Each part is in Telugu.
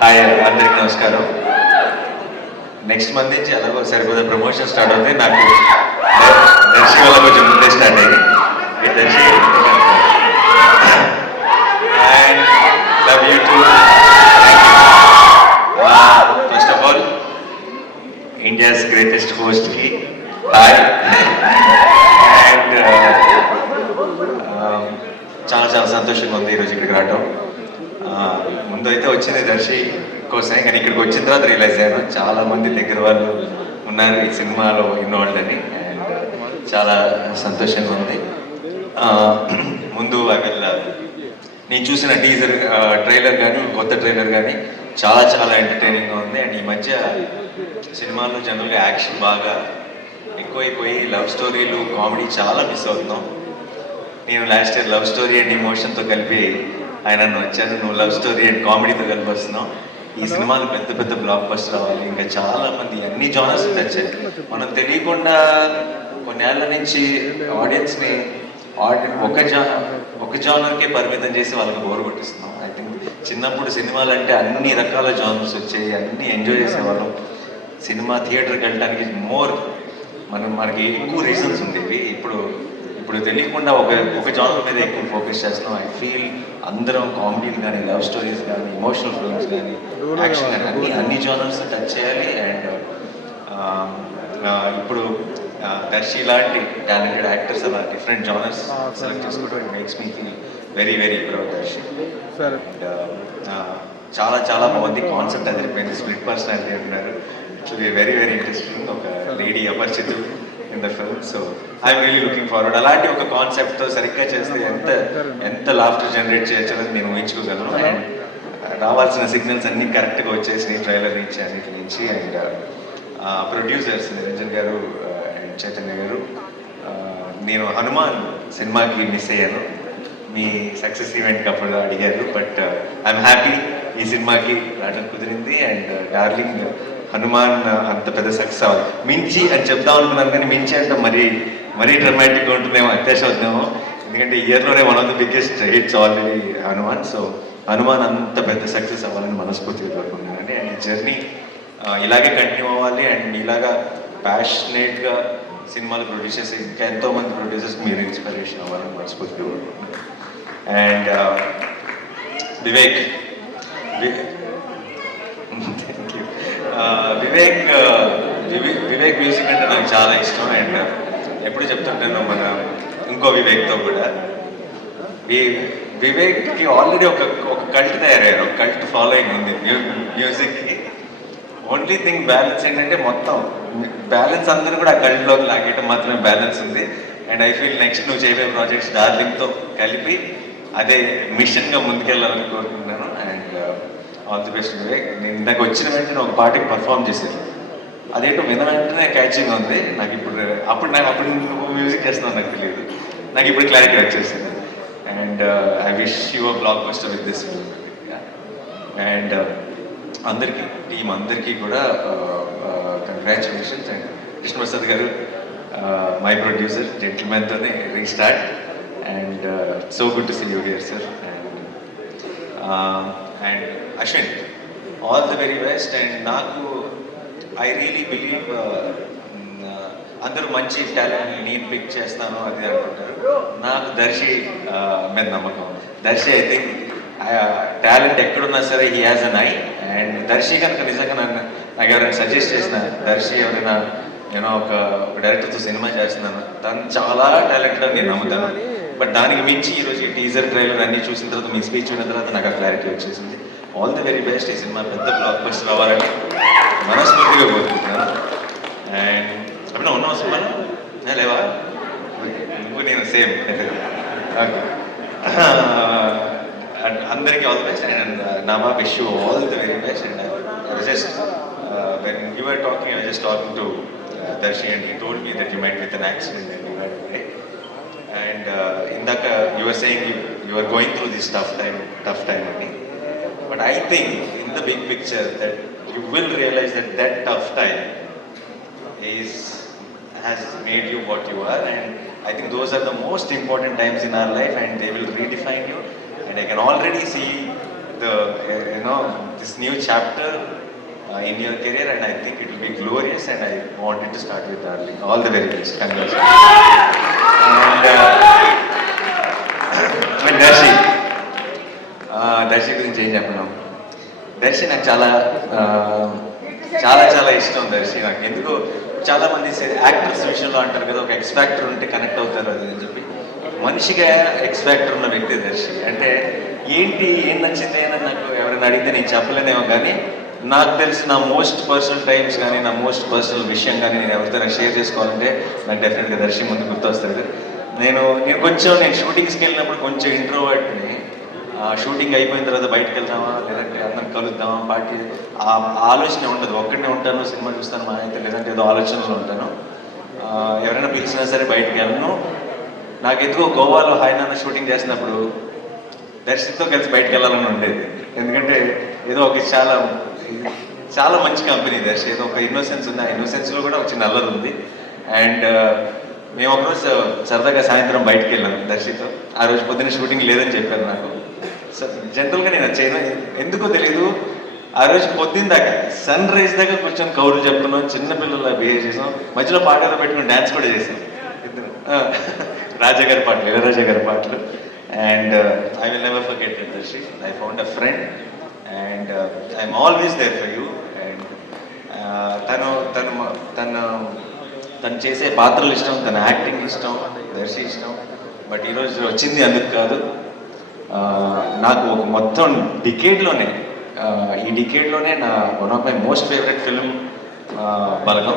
హాయ్ అందరికి నమస్కారం నెక్స్ట్ మంత్ నుంచి ఎలాగో సరిపోతే ప్రమోషన్ స్టార్ట్ అవుతుంది నాకు దర్శి వల్ల కొంచెం ముందే స్టార్ట్ అయ్యింది ఈ Darshi and love you too first of all India's greatest హోస్ట్కి hi and చాలా చాలా సంతోషంగా ఉంది ఈరోజు ఇక్కడికి రావటం. ముందైతే ముందు అయితే వచ్చింది దర్శి కోసమే కానీ ఇక్కడికి వచ్చిన తర్వాత రియలైజ్ అయ్యాను. చాలా మంది దగ్గర వాళ్ళు ఉన్నారు ఈ సినిమాలో ఇన్వాల్వ్డ్ అని. అండ్ చాలా సంతోషంగా ఉంది. ముందు ఐ విల్ uh, నేను చూసిన టీజర్ ట్రైలర్ కానీ కొత్త ట్రైలర్ కానీ చాలా చాలా ఎంటర్టైనింగ్గా ఉంది. అండ్ ఈ మధ్య సినిమాల్లో జనరల్గా యాక్షన్ బాగా ఎక్కువైపోయి లవ్ స్టోరీలు కామెడీ చాలా మిస్ అవుతున్నాం. నేను last year love story and ఇమోషన్తో కలిపి ఆయన నన్ను వచ్చాను నువ్వు లవ్ స్టోరీ అండ్ కామెడీతో కలిపి వస్తున్నావు ఈ సినిమాలు పెద్ద పెద్ద బ్లాక్ బస్టర్ అవ్వాలి ఇంకా చాలా మంది అన్ని జానర్స్ వచ్చాయి మనం తెలియకుండా కొన్నేళ్ళ నుంచి ఆడియన్స్ని ఆడి ఒక జా ఒక జానర్కే పరిమితం చేసి వాళ్ళకి బోర్ కొట్టిస్తున్నాం. ఐ థింక్ చిన్నప్పుడు సినిమాలు అంటే అన్ని రకాల జానర్స్ వచ్చాయి. అన్ని ఎంజాయ్ చేసేవాళ్ళం. సినిమా థియేటర్కి వెళ్ళడానికి మోర్ మనం మనకి ఎక్కువ రీజన్స్ ఉండేవి. ఇప్పుడు ఇప్పుడు తెలియకుండా ఒక ఒక జానర్ మీద ఎక్కువ ఫోకస్ చేస్తున్నాం. ఐ ఫీల్ అందరం కామెడీలు కానీ లవ్ స్టోరీస్ కానీ ఇమోషనల్ ఫిల్మ్స్ కానీ యాక్షన్ కానీ అన్ని అన్ని జానర్స్ టచ్ చేయాలి. అండ్ ఇప్పుడు ఆ, దర్శి లాంటి టాలెంటెడ్ యాక్టర్స్ అలా డిఫరెంట్ జానర్స్ సెలెక్ట్ చేసుకోవడం makes me feel very very proud Darshi. And చాలా చాలా బాగుంది కాన్సెప్ట్ అదిరిపోయింది స్ప్లిట్ పర్సనాలిటీ అంటున్నారు ఇట్స్ వెరీ వెరీ ఇంట్రెస్టింగ్ ఒక lady అపరిచితులు in the film so I'm really looking forward అలాంటి ఒక కాన్సెప్ట్తో సరిగ్గా చేస్తే ఎంత ఎంత లాఫ్టర్ జనరేట్ చేయొచ్చని నేను ఊహించుకోగలను. అండ్ రావాల్సిన సిగ్నల్స్ అన్ని కరెక్ట్గా వచ్చేసినాయి ట్రైలర్ నుంచి అన్నిటి నుంచి అండ్ ప్రొడ్యూసర్స్ నిరంజన్ గారు అండ్ చైతన్య గారు నేను హనుమాన్ సినిమాకి మిస్ అయ్యాను. మీ సక్సెస్ ఈవెంట్కి అప్పుడు అడిగారు బట్ ఐఎమ్ హ్యాపీ ఈ సినిమాకి రావడం కుదిరింది. అండ్ డార్లింగ్ హనుమాన్ అంత పెద్ద సక్సెస్ అవ్వాలి మించి అని చెప్దాం అనుకున్నాను కానీ మించి అంటే మరీ మరీ డ్రమాటిక్గా ఉంటుందేమో అత్యాశ అవుతుందేమో ఎందుకంటే ఇయర్లోనే one of the biggest hits already Hanuman. So Hanuman అంత పెద్ద సక్సెస్ అవ్వాలని మనస్ఫూర్తిగా కోరుకుంటున్నానండి అండ్ ఈ జర్నీ ఇలాగే కంటిన్యూ అవ్వాలి. అండ్ ఇలాగా ప్యాషనేట్గా సినిమాలు ప్రొడ్యూస్ చేసి ఇంకా ఎంతో మంది ప్రొడ్యూసర్స్ మీరు ఇన్స్పిరేషన్ అవ్వాలని మనస్ఫూర్తిగా కోరుకుంటున్నాను. అండ్ వివేక్ వివేక్ వివేక్ మ్యూజిక్ అంటే నాకు చాలా ఇష్టం అండ్ ఎప్పుడు చెప్తుంటాను మన ఇంకో వివేక్తో కూడా. వివేక్కి ఆల్రెడీ ఒక ఒక కల్ట్ తయారయ్యారు ఒక కల్ట్ ఫాలోయింగ్ ఉంది మ్యూజిక్కి ఓన్లీ థింగ్ బ్యాలెన్స్ ఏంటంటే మొత్తం బ్యాలెన్స్ అందరూ కూడా ఆ కల్ట్లోకి లాగేయటం మాత్రమే బ్యాలెన్స్ ఉంది. అండ్ ఐ ఫీల్ నెక్స్ట్ నువ్వు చేయబోయే ప్రాజెక్ట్స్ డార్లింగ్తో కలిపి అదే మిషన్గా ముందుకెళ్ళాలని కోరుకుంటున్నాను. ఆల్ ది బెస్ట్ వివేక్ నేను నాకు వచ్చిన వెంటనే ఒక పాటకి పర్ఫామ్ చేశాను అదేంటో విన్న వెంటనే క్యాచింగ్ ఉంది. నాకు ఇప్పుడు అప్పుడు నాకు అప్పుడు మ్యూజిక్ చేస్తున్నాను నాకు తెలియదు. నాకు ఇప్పుడు క్లారిటీ వచ్చేసింది. And I wish you blockbuster with this and అందరికీ టీం అందరికీ కూడా కంగ్రాచులేషన్స్ అండ్ కృష్ణ ప్రసాద్ గారు my producer జెంటిల్మెన్తోనే restart and so good to see you here sir and and Ashwin all the very best and నాకు ఐ రియలీ బిలీవ్ అందరూ మంచి టాలెంట్ నేను పిక్ చేస్తాను అది అనుకుంటారు. నాకు దర్శి మీద నమ్మకం దర్శి అయితే టాలెంట్ ఎక్కడున్నా సరే he has an eye and Darshi కనుక నిజంగా నన్ను నాకు ఎవరైనా సజెస్ట్ చేసిన దర్శి ఎవరైనా నేను ఒక డైరెక్టర్తో సినిమా చేస్తున్నాను. తను చాలా టాలెంటెడ్ నేను నమ్ముతాను. బట్ దానికి మించి ఈరోజు ఈ టీజర్ ట్రైలర్ అన్ని చూసిన తర్వాత మీ స్పీచ్ విన్న తర్వాత నాకు ఆ క్లారిటీ వచ్చేసింది. ఆల్ ది వెరీ బెస్ట్ ఈ సినిమా పెద్ద బ్లాక్ బస్టర్ అవ్వాలని మనస్ఫూర్తిగా కోరుకుంటున్నాను. అండ్ అప్పుడు ఉన్నావు సినిమాలో? లేవా? నువ్వు నేను సేమ్ ఓకే uh, అందరికీ all the best and Nama wish you all the very best and just when you are talking I just talking to Darshi and he told me that you might with an accident and you today and ఇందాక you are saying you are going through this tough time tough time అని but I think in the big picture that you will realise that that tough time is has made you what you are and I think those are the most important times in our life and they will redefine you and I can already see the uh, you know this new chapter uh, in your career, and I think it will be glorious. And I wanted to start with darling. All the very best. Congratulations. Darshi నాకు చాలా చాలా చాలా ఇష్టం దర్శి నాకు. ఎందుకు చాలా మంది యాక్టర్స్ విషయంలో అంటారు కదా ఒక ఎక్స్పాక్టర్ ఉంటే కనెక్ట్ అవుతారు అది అని చెప్పి. మనిషిగా ఎక్స్పాక్టర్ ఉన్న వ్యక్తి దర్శి. అంటే ఏంటి ఏం నచ్చింది అని నాకు ఎవరైనా అడిగితే నేను చెప్పలేనేమో కానీ నాకు తెలిసి నా మోస్ట్ పర్సనల్ టైమ్స్ కానీ నా మోస్ట్ పర్సనల్ విషయం కానీ నేను ఎవరితో షేర్ చేసుకోవాలంటే నాకు డెఫినెట్గా దర్శి ముందు గుర్తొస్తుంది. నేను నేను కొంచెం నేను షూటింగ్స్కి వెళ్ళినప్పుడు కొంచెం ఇంట్రోవర్ట్ని షూటింగ్ అయిపోయిన తర్వాత బయటకు వెళ్తామా లేదంటే అందరం కలుద్దామా పార్టీ ఆ ఆలోచన ఉండదు. ఒక్కడనే ఉంటాను సినిమా చూస్తాను మా అయితే లేదంటే ఏదో ఆలోచనలో ఉంటాను. ఎవరైనా పిలిచినా సరే బయటకు వెళ్ళను. నాకు ఎందుకో గోవాలో హాయినాన్న షూటింగ్ చేసినప్పుడు దర్శితో కలిసి బయటకు వెళ్ళాలని ఉండేది. ఎందుకంటే ఏదో ఒక చాలా చాలా మంచి కంపెనీ దర్శి ఏదో ఒక ఇన్నోసెన్స్ ఉంది. ఆ ఇన్నోసెన్స్లో కూడా ఒక చిన్న అల్లరి ఉంది. అండ్ మేము ఒకరోజు సరదాగా సాయంత్రం బయటకు వెళ్ళాం దర్శితో ఆ రోజు పొద్దున్న షూటింగ్ లేదని చెప్పారు నాకు. జనరల్గా నేను చేయను ఎందుకో తెలియదు ఆ రోజు పొద్దున్న దాకా సన్ రైజ్ దాకా కూర్చొని కౌరులు చెప్తున్నాం చిన్న పిల్లల బిహేవ్ చేసాం. మధ్యలో పాటలు పెట్టుకుని డ్యాన్స్ కూడా చేసాం. ఇద్దరు. రాజా గారి పాటలు ఇళరాజా గారి పాటలు. And I will never forget Darshi. I found a friend and I'm always there for you and తను తను తను తను చేసే పాత్రలు ఇష్టం తన యాక్టింగ్ ఇష్టం దర్శి ఇష్టం. బట్ ఈరోజు వచ్చింది అందుకు కాదు. నాకు ఒక మొత్తం డికేడ్లోనే ఈ డికేడ్లోనే నా one of my most favourite film Balagam.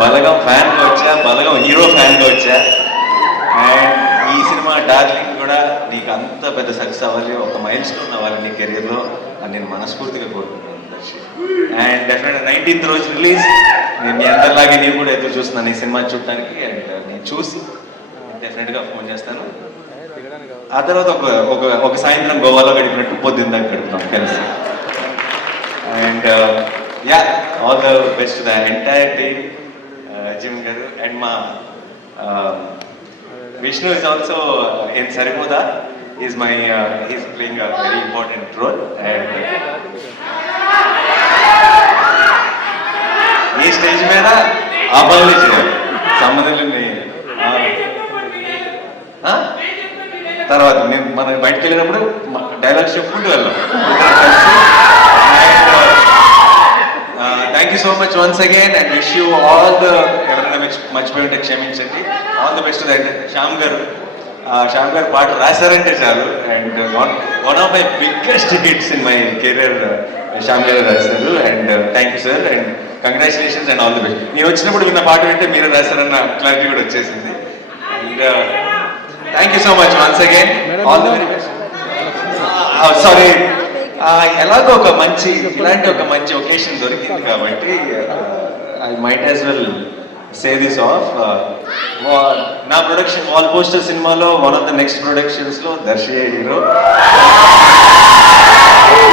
Balagam ఫ్యాన్గా వచ్చా బలగం హీరో ఫ్యాన్గా వచ్చా. అండ్ ఈ సినిమా డార్లింగ్ కూడా నీకు అంత పెద్ద సక్సెస్ అవ్వాలి ఒక మైల్ స్టోన్ అవ్వాలి నీ కెరియర్లో అని నేను మనస్ఫూర్తిగా కోరుకుంటున్నాను అండ్ డెఫినెట్ నైన్టీన్త్ రోజు రిలీజ్ నేను మీ అందరిలాగే నేను కూడా ఎదురు చూస్తున్నాను ఈ సినిమా చూడడానికి అండ్ నేను చూసి డెఫినెట్గా ఫోన్ చేస్తాను. ఆ తర్వాత ఒక ఒక ఒక సాయంత్రం గోవాలో గడిపినట్టు పొద్దున్న దాకా గడుపుతాం కలిసి. And yeah all the best the entire team Jim గారు అండ్ మా Vishnu is also in Saripodhaa is my is playing a very important role and ఈ స్టేజ్ మీద ఆ పనులు చేయాలి సంబంధం లేని ఆ? తర్వాత నేను మనం బయటకు వెళ్ళినప్పుడు డైలాగ్స్ చెప్పుకుంటూ వెళ్ళాం thank you so much once again and wish you all the ఎవరైనా మర్చిపోయి ఉంటే క్షమించండి. All the best and Shyam గారు శ్యామ్ గారు పాట రాశారంటే చాలు. And one one of my biggest hits in my career Shyam గారు రాశారు. And thank you sir and congratulations and all the best నేను వచ్చినప్పుడు విన్న పాట వింటే మీరు రాశారన్న క్లారిటీ కూడా వచ్చేసింది. And thank you so much once again all the very best sorry ఎలాగో ఒక మంచి ఇలాంటి ఒక మంచి ఒకేషన్ దొరికింది కాబట్టి I might as well say this of నా ప్రొడక్షన్ వాల్ పోస్టర్ సినిమాలో వన్ ఆఫ్ ద నెక్స్ట్ ప్రొడక్షన్స్లో దర్శి హీరో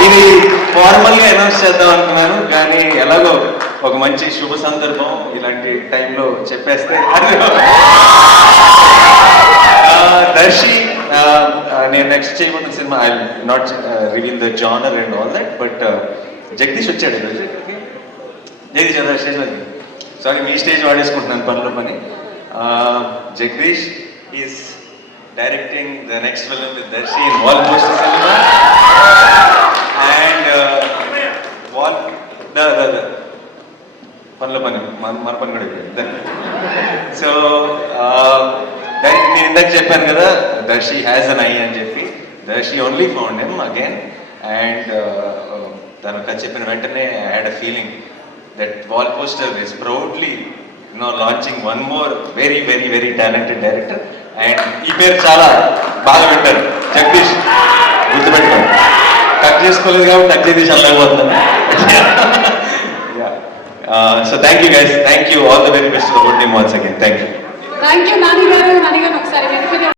ఇది ఫార్మల్గా అనౌన్స్ చేద్దాం అనుకున్నాను కానీ ఎలాగో ఒక మంచి శుభ సందర్భం ఇలాంటి టైంలో చెప్పేస్తే ఆ, దర్శి నేను నెక్స్ట్ చేయబోతున్న cinema I not reveal the genre and all that but Jagadish వచ్చాడు ఈరోజు జగదీష్ అదే స్టేజ్ సారీ మీ స్టేజ్ వాడేసుకుంటున్నాను పనిలో పని. Jagadish is directing the next film with Darshi in wall poster cinema and wall పనిలో పని మన పని కూడా అయిపోయింది దానికి నేను ఇందాక చెప్పాను కదా దర్శి హ్యాస్ అన్ ఐ అని చెప్పి. Darshi only found him again and తను కథ చెప్పిన వెంటనే I had a feeling that wall poster is proudly no launching one more very very very talented director and ఈ పేరు చాలా బాగా పెట్టారు. జగదీష్ గుర్తుపెట్టుకోండి. కట్ చేసుకోలేదు కాబట్టి కట్ చేసి అల్లకపోతున్నాను so thank you guys thank you all the very best for team once again thank you thank you Nani